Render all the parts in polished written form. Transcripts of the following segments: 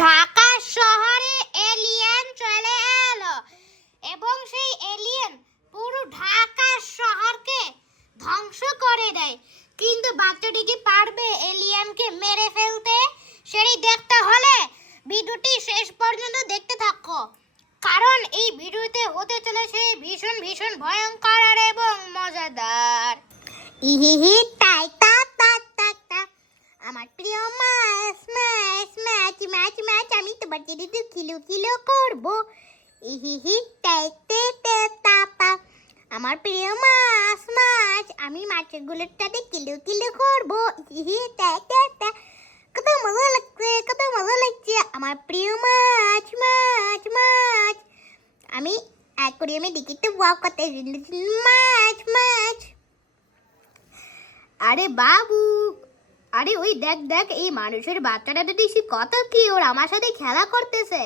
ঢাকা শহরে এলিয়েন চলে এলো এবং সেই এলিয়েন পুরো ঢাকা শহরকে ধ্বংস করে দেয়। কিন্তু বাচ্চাটি কি পারবে এলিয়েনকে মেরে ফেলতে? সেটি দেখতে হলে ভিডিওটি শেষ পর্যন্ত দেখতে থাকো, কারণ এই ভিডিওতে হতে চলেছে ভীষণ ভীষণ ভয়ঙ্কর আর এবং মজাদার। ইহিহি তাই তা তা তা তা আমার প্রিয় মাছ মাছ মাছ মাছ মাছ, আমি তো বাচ্চাটিতে কিলো কিলো করবো। ইহিহি তাই তে তে তা তা আমার প্রিয় মাছ মাছ, আমি মাছগুলোর সাথে কিলো কিলো করবো। ইহিহি তাই তে তা কত মজা লাগছে, কত মজা লাগছে আমার প্রিয় মাছ মাছ মাছ। আমি অ্যাকোয়ারিয়ামে দেখি তো ওয়াও কত মাছ মাছ। আরে বাবু, আরে ওই দেখ দেখ, এই মানুষের বাচ্চাটা তো দেখছি কত কিউট, আমার সাথে খেলা করতেছে।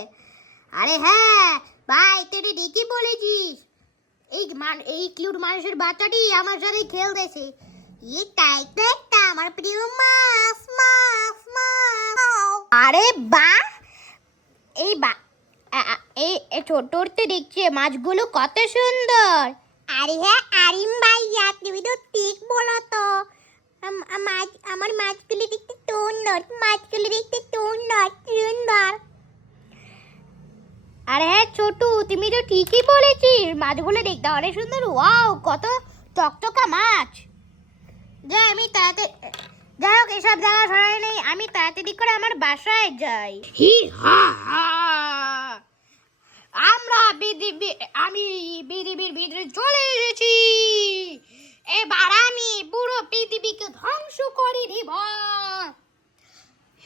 আরে হ্যাঁ ভাই, তুই ঠিকই বলেছিস, এই কিউট মানুষের বাচ্চাটি আমার সাথে খেলতেছে। তাই তো আমার প্রিয় মাছ মাছ মাছ। আরে বাহ, এই ছোটতে দেখছি মাছগুলো কত সুন্দর। আরে হ্যাঁ আরিম ভাইয়া, তুমি তো ঠিক বলো তো, আমার মাছগুলো দেখতে সুন্দর, মাছগুলো দেখতে সুন্দর সুন্দর। আরে হ্যাঁ ছোটু, তুমি তো ঠিকই বলেছিস, মাছগুলো দেখতে অনেক সুন্দর। ওয়াও কত টকটকা মাছ। যাই হোক, এসব জায়গা সরাই নেই, আমি তাড়াতাড়ি করে আমার বাসায় যাই। হি হা হা, আমি পৃথিবীর ভিতরে চলে এসেছি। এবার আমি পুরো পৃথিবীকে ধ্বংস করে দিব।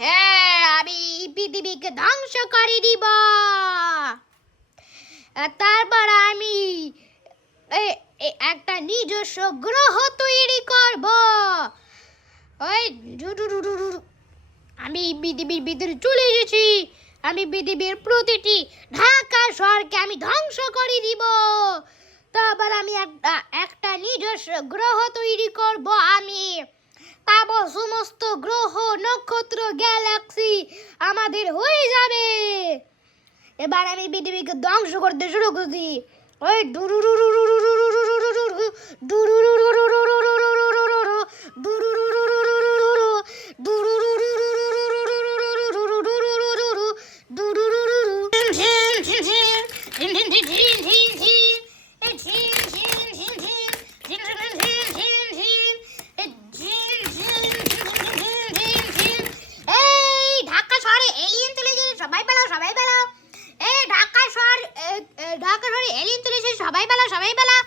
হ্যাঁ, আমি পৃথিবীকে ধ্বংস করে দিব। তারপর আমি একটা নিজস্ব গ্রহ তৈরি করব। ওই আমি পৃথিবীর ভিতরে চলে এসেছি। আমি পৃথিবীর প্রতিটি ঢাকা শহরকে আমি ধ্বংস করে দিব। তারপর আমি একটা নিজস্ব গ্রহ তৈরি করব। আমি পাবো সমস্ত গ্রহ নক্ষত্র গ্যালাক্সি আমাদের হয়ে যাবে। এবার আমি পৃথিবীকে ধ্বংস করতে শুরু করছি। ওই ঢাকা শহরে এলিয়েন চলে গেছে, সবাই পালাও সবাই পালাও। ঢাকা শহরে এলিয়েন চলে এসেছে, সবাই পালাও সবাই পালাও।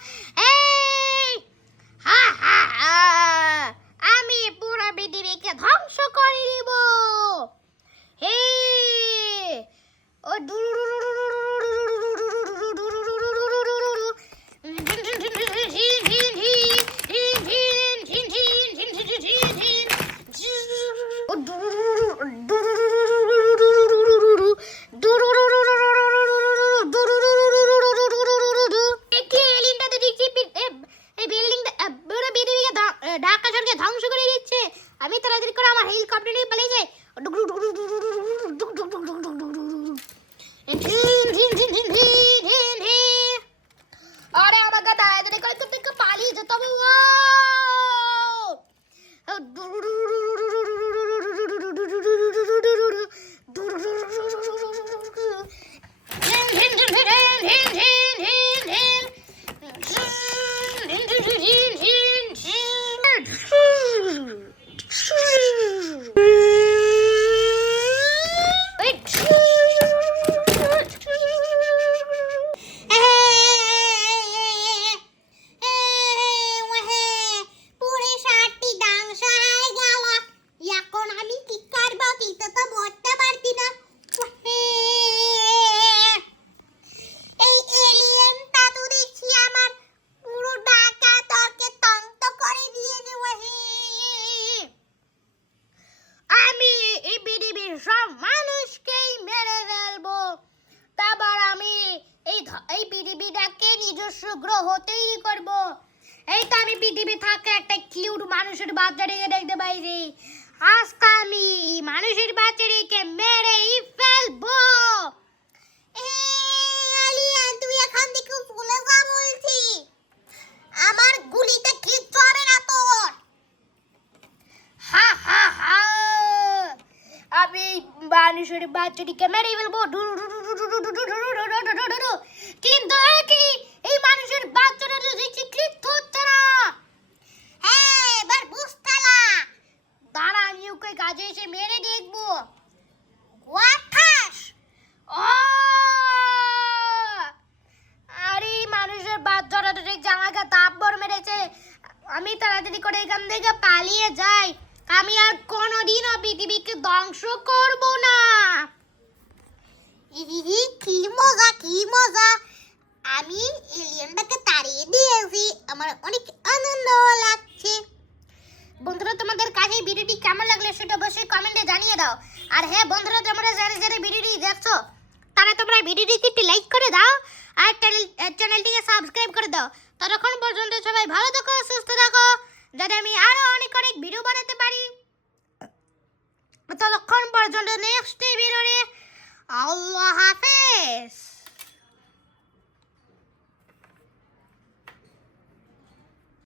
হা হা হা, আমি পুরো পৃথিবীকে ধ্বংস করে দিব। হে ও ঢাকা শহরকে ধ্বংস করে দিচ্ছে। আমি তাড়াতাড়ি করে আমার হেলিকপ্টার নিয়ে পালিয়ে যাই। আরে আমাকে তাড়াতাড়ি করে কোথাও পালিয়ে যেতে হবে। সব মানুষকেই মেরে ফেলবো। তারপর আমি এই পৃথিবীটাকে নিজস্ব গ্রহ তৈরি করব। এই তো আমি পৃথিবী থাকা একটা কিউট মানুষের বাচ্চাটিকে দেখতে পাইছি। আজকে আমি মানুষের বাচ্চাটিকে মেরেই ফেলবো। মানুষের বাচ্চাটিকে মেরে ফেলবো। কিন্তু কি এই মানুষের বাচ্চাটা তো দেখছি ক্লিক হচ্ছে না। হ্যাঁ, এবার বুঝতালা। দাঁড়া, আমি ওকে কাজে এসে মেরে দেখবো। ওয়াঠাস ও আরে মানুষের বাচ্চাটা তো দেখছি আমাকে তাপড় মেরেছে। আমি তাড়াতাড়ি করে এখান থেকে পালিয়ে যাই। আমি আর কোনোদিনও পৃথিবীকে ধ্বংস করব না। কি মজা, কি মজা। আমি এলিয়েনটাকে তাড়িয়ে দিয়েছি, আমার অনেক আনন্দ লাগছে। বন্ধুরা, তোমাদের কাছে ভিডিওটি কেমন লাগলো সেটা অবশ্যই কমেন্টে জানিয়ে দাও। আর হ্যাঁ বন্ধুরা, তোমরা যারা ভিডিওটি দেখছো তারা তোমরা ভিডিওটিকে একটু লাইক করে দাও আর চ্যানেলটিকে সাবস্ক্রাইব করে দাও। ততক্ষণ পর্যন্ত সবাই ভালো থাকো, সুস্থ থাকো, যাতে আমি আরো অনেক ভিডিও বানাতে পারি। ততক্ষণ পর্যন্ত নেক্সট ভিডিওতে আল্লাহ হাফেজ।